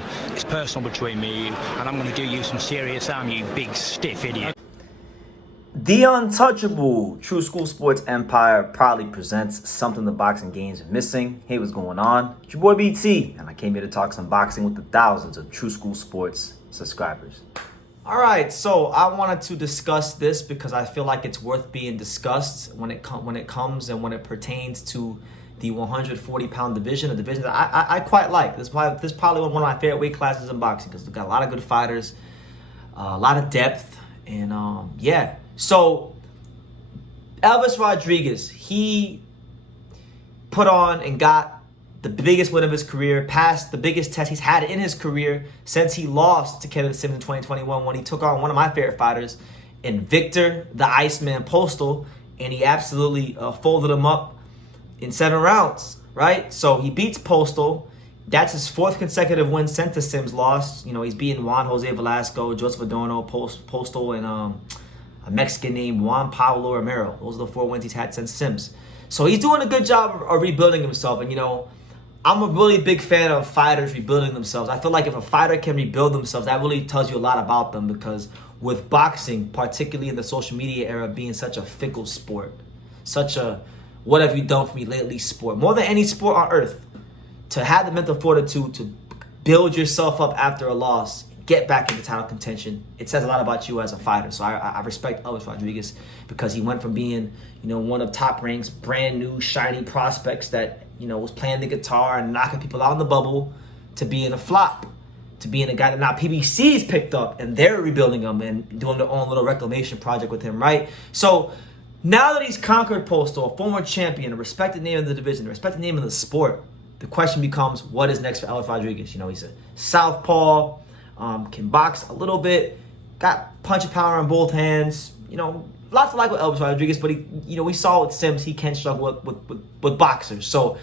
football. It's personal between me and you, and I'm going to do you some serious harm, you big stiff idiot. The untouchable True School Sports Empire proudly presents something the boxing games are missing. Hey, what's going on? It's your boy BT, and I came here to talk some boxing with the thousands of True School Sports subscribers. All right, so I wanted to discuss this because I feel like it's worth being discussed when it pertains to the 140-pound division, a division that I quite like. This is probably one of my favorite weight classes in boxing because we've got a lot of good fighters, a lot of depth, and yeah. So Elvis Rodriguez, he put on and got the biggest win of his career, passed the biggest test he's had in his career since he lost to Kenneth Sims in 2021 when he took on one of my favorite fighters in Victor the Iceman Postal, and he absolutely folded him up in 7 rounds, right? So he beats Postal. That's his 4th consecutive win since the Sims loss. You know, he's beaten Juan Jose Velasco, Joseph Adorno, Postal, and a Mexican named Juan Pablo Romero. Those are the 4 wins he's had since Sims. So he's doing a good job of rebuilding himself. And, you know, I'm a really big fan of fighters rebuilding themselves. I feel like if a fighter can rebuild themselves, that really tells you a lot about them, because with boxing, particularly in the social media era, being such a fickle sport, such a what have you done for me lately sport, more than any sport on earth, to have the mental fortitude to build yourself up after a loss, get back into title contention, it says a lot about you as a fighter. So I respect Elvis Rodriguez because he went from being, you know, one of Top Rank's brand new shiny prospects that, you know, was playing the guitar and knocking people out in the bubble, to being a flop, to being a guy that now PBC's picked up and they're rebuilding him and doing their own little reclamation project with him, right? So now that he's conquered Postal, a former champion, a respected name in the division, a respected name in the sport, the question becomes, what is next for Elvis Rodriguez? You know, he's a southpaw, can box a little bit, got punching power in both hands. You know, lots to like with Elvis Rodriguez, but he, you know, we saw with Sims, he can struggle with boxers. So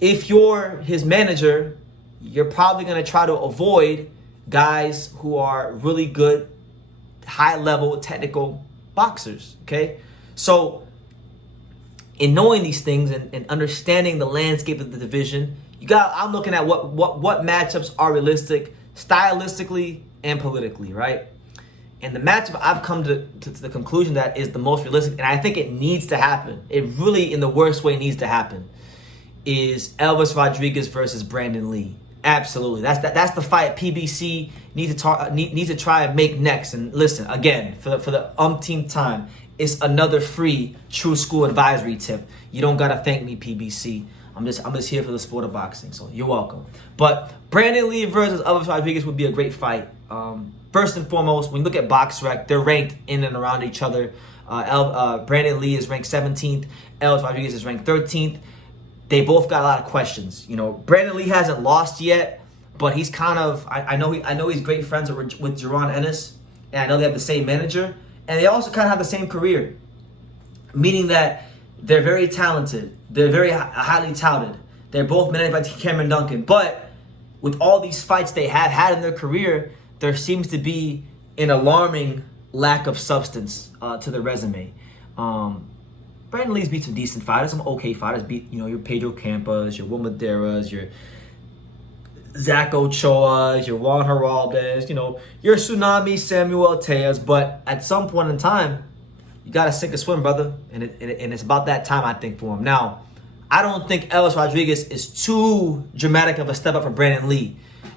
if you're his manager, you're probably going to try to avoid guys who are really good, high-level technical boxers, okay? So in knowing these things and understanding the landscape of the division, I'm looking at what matchups are realistic stylistically and politically, right? And the matchup I've come to the conclusion that is the most realistic, and I think it needs to happen, it really in the worst way needs to happen, is Elvis Rodriguez versus Brandun Lee. Absolutely. That's the fight PBC needs to try and make next. And listen, again, for the umpteenth time, it's another free True School advisory tip. You don't gotta thank me, PBC. I'm just here for the sport of boxing, so you're welcome. But Brandun Lee versus Elvis Rodriguez would be a great fight. First and foremost, when you look at BoxRec, they're ranked in and around each other. Brandun Lee is ranked 17th. Elvis Rodriguez is ranked 13th. They both got a lot of questions. You know, Brandun Lee hasn't lost yet, but he's kind of, I know he's great friends with Jaron Ennis, and I know they have the same manager, and they also kind of have the same career, meaning that they're very talented. They're very highly touted. They're both managed by Cameron Duncan. But with all these fights they have had in their career, there seems to be an alarming lack of substance to their resume. Brandun Lee's beat some decent fighters, some okay fighters. Beat, you know, your Pedro Campas, your Will Maderas, your Zach Ochoas, your Juan Heraldez, you know, your Tsunami Samuel Tejas. But at some point in time, you got to sink or swim, brother. And it's about that time, I think, for him. Now, I don't think Elvis Rodriguez is too dramatic of a step up for Brandun Lee.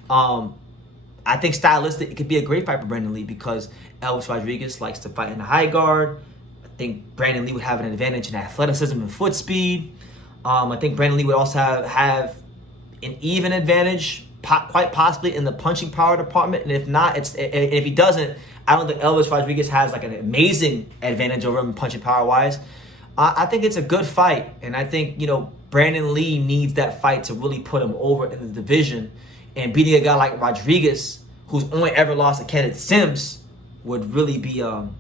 I think stylistic, it could be a great fight for Brandun Lee because Elvis Rodriguez likes to fight in the high guard. I think Brandun Lee would have an advantage in athleticism and foot speed. I think Brandun Lee would also have an even advantage, quite possibly in the punching power department. And if not, if he doesn't, I don't think Elvis Rodriguez has like an amazing advantage over him punching power-wise. I think it's a good fight, and I think, you know, Brandun Lee needs that fight to really put him over in the division. And beating a guy like Rodriguez, who's only ever lost to Kenneth Sims, would really be an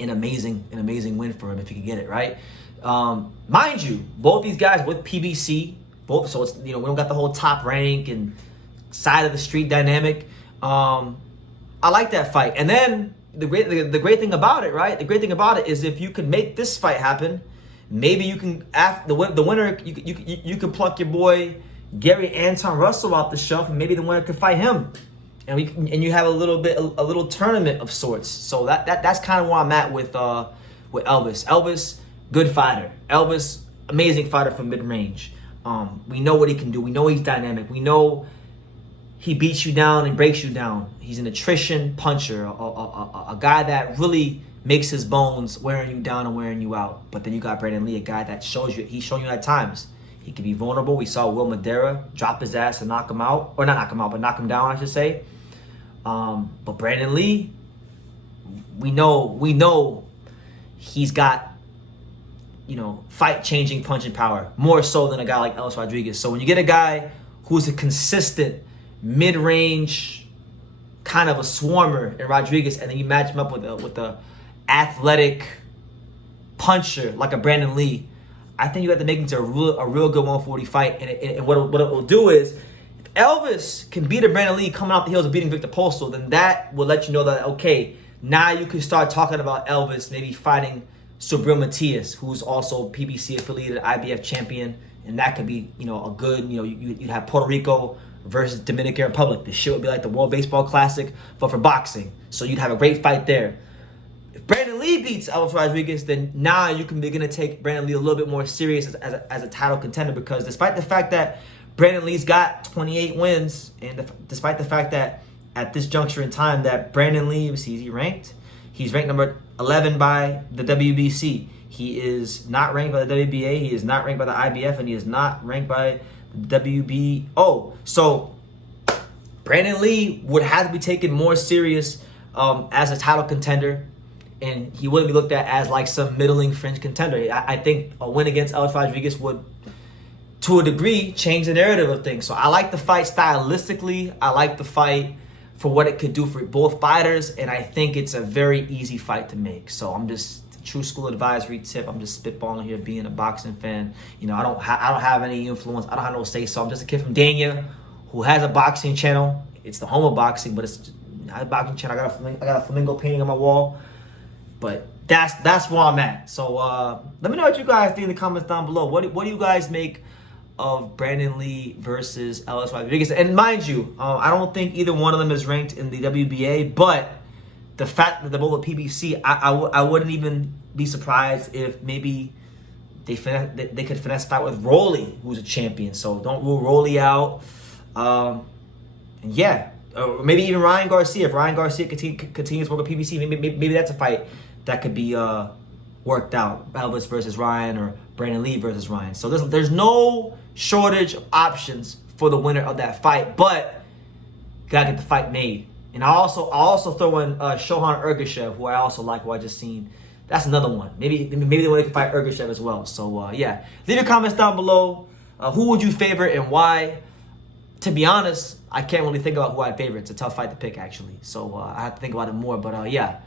amazing win for him if he could get it right. Mind you, both these guys with PBC, so it's, you know, we don't got the whole Top Rank and side of the street dynamic. I like that fight. And then the great thing about it, right? The great thing about it is if you can make this fight happen, maybe you can the winner you can pluck your boy Gary Anton Russell off the shelf, and maybe the winner could fight him. And you have a little tournament of sorts. So that's kind of where I'm at with Elvis. Elvis, good fighter. Elvis, amazing fighter from mid-range. We know what he can do. We know he's dynamic. We know he beats you down and breaks you down. He's an attrition puncher, a guy that really makes his bones wearing you down and wearing you out. But then you got Brandun Lee, a guy that he's shown you at times. He can be vulnerable. We saw Will Madera drop his ass and knock him out. Or not knock him out, but knock him down, I should say. But Brandun Lee, we know he's got, fight-changing punching power, more so than a guy like Elvis Rodriguez. So when you get a guy who's a consistent mid-range kind of a swarmer in Rodriguez, and then you match him up with a athletic puncher like a Brandun Lee, I think you have to make him to a real good 140 fight. And what it will do is, if Elvis can beat a Brandun Lee coming off the heels of beating Victor Postal, then that will let you know that, okay, now you can start talking about Elvis maybe fighting Subriel Matias, who's also PBC affiliated IBF champion, and that could be, a good, you'd have Puerto Rico versus Dominican Republic. This shit would be like the World Baseball Classic, but for boxing. So you'd have a great fight there. If Brandun Lee beats Elvis Rodriguez, then now you can begin to take Brandun Lee a little bit more serious as a title contender, because despite the fact that Brandun Lee's got 28 wins, and despite the fact that at this juncture in time that Brandun Lee, he's ranked number 11 by the WBC. He is not ranked by the WBA, he is not ranked by the IBF, and he is not ranked by the WBO. So Brandun Lee would have to be taken more serious as a title contender, and he wouldn't be looked at as like some middling fringe contender. I think a win against Elvis Rodriguez would, to a degree, change the narrative of things. So I like the fight stylistically. I like the fight for what it could do for both fighters, and I think it's a very easy fight to make. So I'm just true school advisory tip. I'm just spitballing here, being a boxing fan. I don't have any influence. I don't have no say. So I'm just a kid from Dania who has a boxing channel. It's the home of boxing, but it's not a boxing channel. I got a flamingo painting on my wall. But that's where I'm at. So let me know what you guys think in the comments down below. What do you guys make of Brandun Lee versus Elvis Rodriguez? And mind you, I don't think either one of them is ranked in the WBA, but the fact that they're both at PBC, I wouldn't even be surprised if maybe they could finesse fight with Rolly, who's a champion. So don't rule Rolly out. And yeah, or maybe even Ryan Garcia. If Ryan Garcia continues to work with PBC, maybe that's a fight that could be worked out. Elvis versus Ryan, or Brandun Lee versus Ryan. So there's no shortage of options for the winner of that fight, but you gotta get the fight made. And I'll also throw in Shohan Ergashev, who I also like, who I just seen. That's another one. Maybe they want to fight Ergashev as well. So yeah, leave your comments down below. Who would you favor and why? To be honest, I can't really think about who I'd favor. It's a tough fight to pick, actually. So I have to think about it more. But yeah,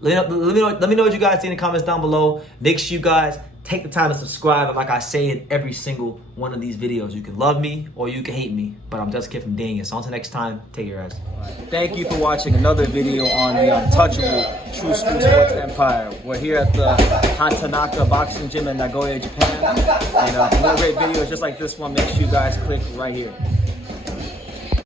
let me know what you guys think in the comments down below. Make sure you guys take the time to subscribe. And like I say in every single one of these videos, you can love me or you can hate me, but I'm just a kid from Dania. So until next time, take care, guys. Thank you for watching another video on the Untouchable True School Sports Empire. We're here at the Hatanaka Boxing Gym in Nagoya, Japan. And for more great videos just like this one, make sure you guys click right here.